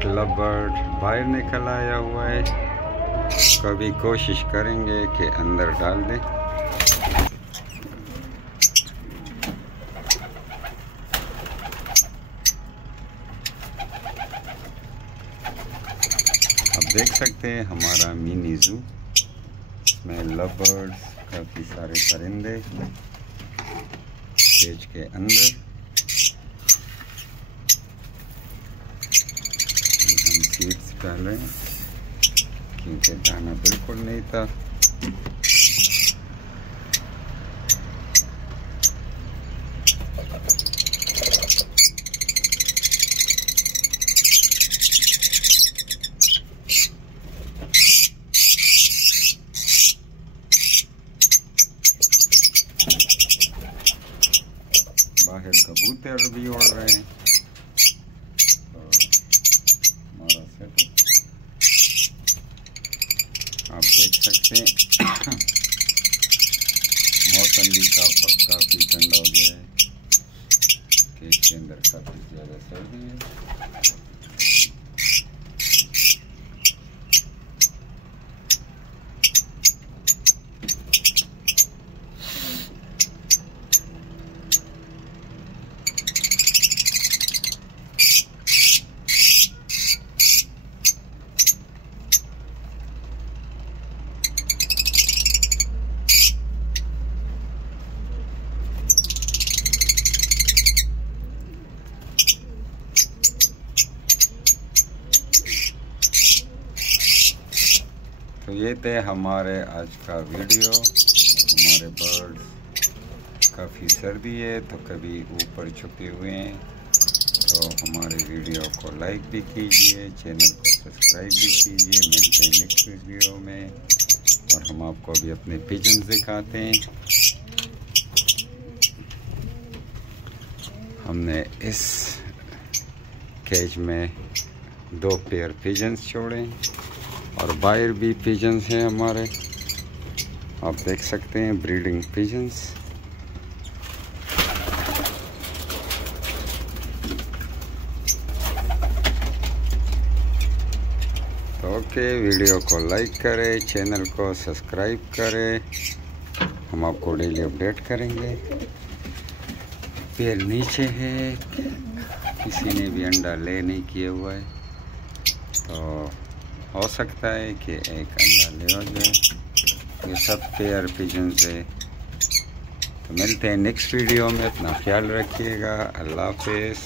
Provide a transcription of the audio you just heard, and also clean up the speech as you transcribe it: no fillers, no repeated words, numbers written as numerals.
एक लवबर्ड बाहर निकल आया हुआ है। कभी कोशिश करेंगे कि अंदर डाल दें। आप देख सकते हैं हमारा मिनी जू में लवबर्ड्स, काफ़ी सारे परिंदे केज के अंदर। हम सीड्स डाल रहे हैं क्योंकि दाना बिल्कुल नहीं था। बाहर कबूतर भी उड़ रहे हैं। तो हमारा सेटअप आप देख सकते हैं। मौसम भी काफ़ी ठंडा हो गया है। केज के अंदर काफ़ी ज़्यादा सर्दी है। तो ये थे हमारे आज का वीडियो। हमारे बर्ड्स, काफ़ी सर्दी है तो कभी ऊपर छुपे हुए हैं। तो हमारे वीडियो को लाइक भी कीजिए, चैनल को सब्सक्राइब भी कीजिए। मिलते हैं नेक्स्ट वीडियो में और हम आपको अभी अपने पिजन्स दिखाते हैं। हमने इस केज में 2 पेयर पिजन्स छोड़े और बाहर भी पिजन्स हैं हमारे। आप देख सकते हैं ब्रीडिंग पिजन्स। तो ओके, वीडियो को लाइक करें, चैनल को सब्सक्राइब करें। हम आपको डेली अपडेट करेंगे। पेयर नीचे है, किसी ने भी अंडा ले नहीं किया हुआ है तो हो सकता है कि एक अंडा ले हो जाए। ये सब पेयर पिजन्स है। तो मिलते हैं नेक्स्ट वीडियो में। अपना ख्याल रखिएगा। अल्लाह हाफिज़।